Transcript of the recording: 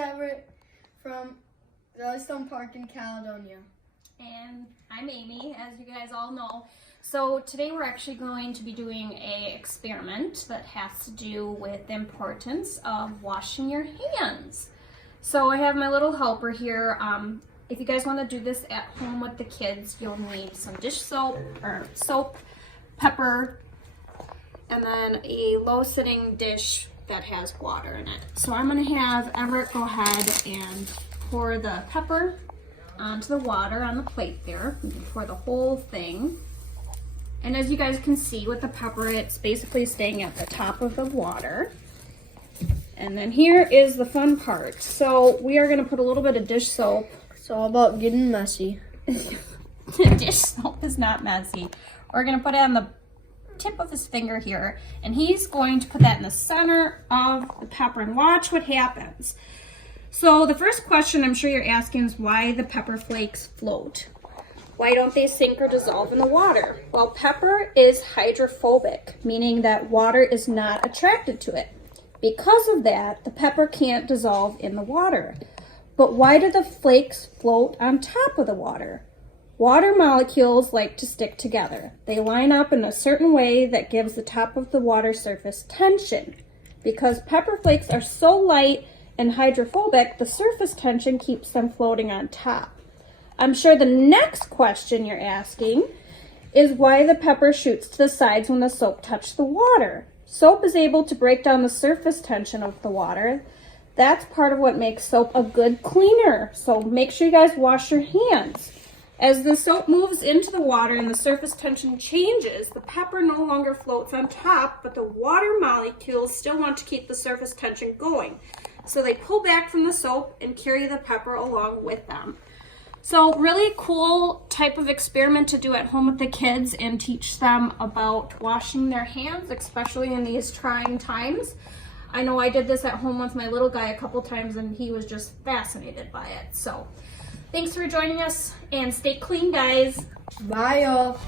Everett from Yellowstone Park in Caledonia. And I'm Amy, as you guys all know. So today we're actually going to be doing a experiment that has to do with the importance of washing your hands. So I have my little helper here. If you guys want to do this at home with the kids, you'll need some dish soap, pepper, and then a low-sitting dish that has water in it. So I'm going to have Everett go ahead and pour the pepper onto the water on the plate there. You can pour the whole thing. And as you guys can see with the pepper, it's basically staying at the top of the water. And then here is the fun part. So we are going to put a little bit of dish soap. It's all about getting messy. Dish soap is not messy. We're going to put it on the tip of his finger here, and he's going to put that in the center of the pepper and watch what happens. So the first question I'm sure you're asking is why the pepper flakes float. Why don't they sink or dissolve in the water? Well, pepper is hydrophobic, meaning that water is not attracted to it. Because of that, the pepper can't dissolve in the water. But why do the flakes float on top of the water? Water molecules like to stick together. They line up in a certain way that gives the top of the water surface tension. Because pepper flakes are so light and hydrophobic, the surface tension keeps them floating on top. I'm sure the next question you're asking is why the pepper shoots to the sides when the soap touches the water. Soap is able to break down the surface tension of the water. That's part of what makes soap a good cleaner. So make sure you guys wash your hands. As the soap moves into the water and the surface tension changes, the pepper no longer floats on top, but the water molecules still want to keep the surface tension going. So they pull back from the soap and carry the pepper along with them. So really cool type of experiment to do at home with the kids and teach them about washing their hands, especially in these trying times. I know I did this at home with my little guy a couple times and he was just fascinated by it. So thanks for joining us and stay clean, guys. Bye, y'all.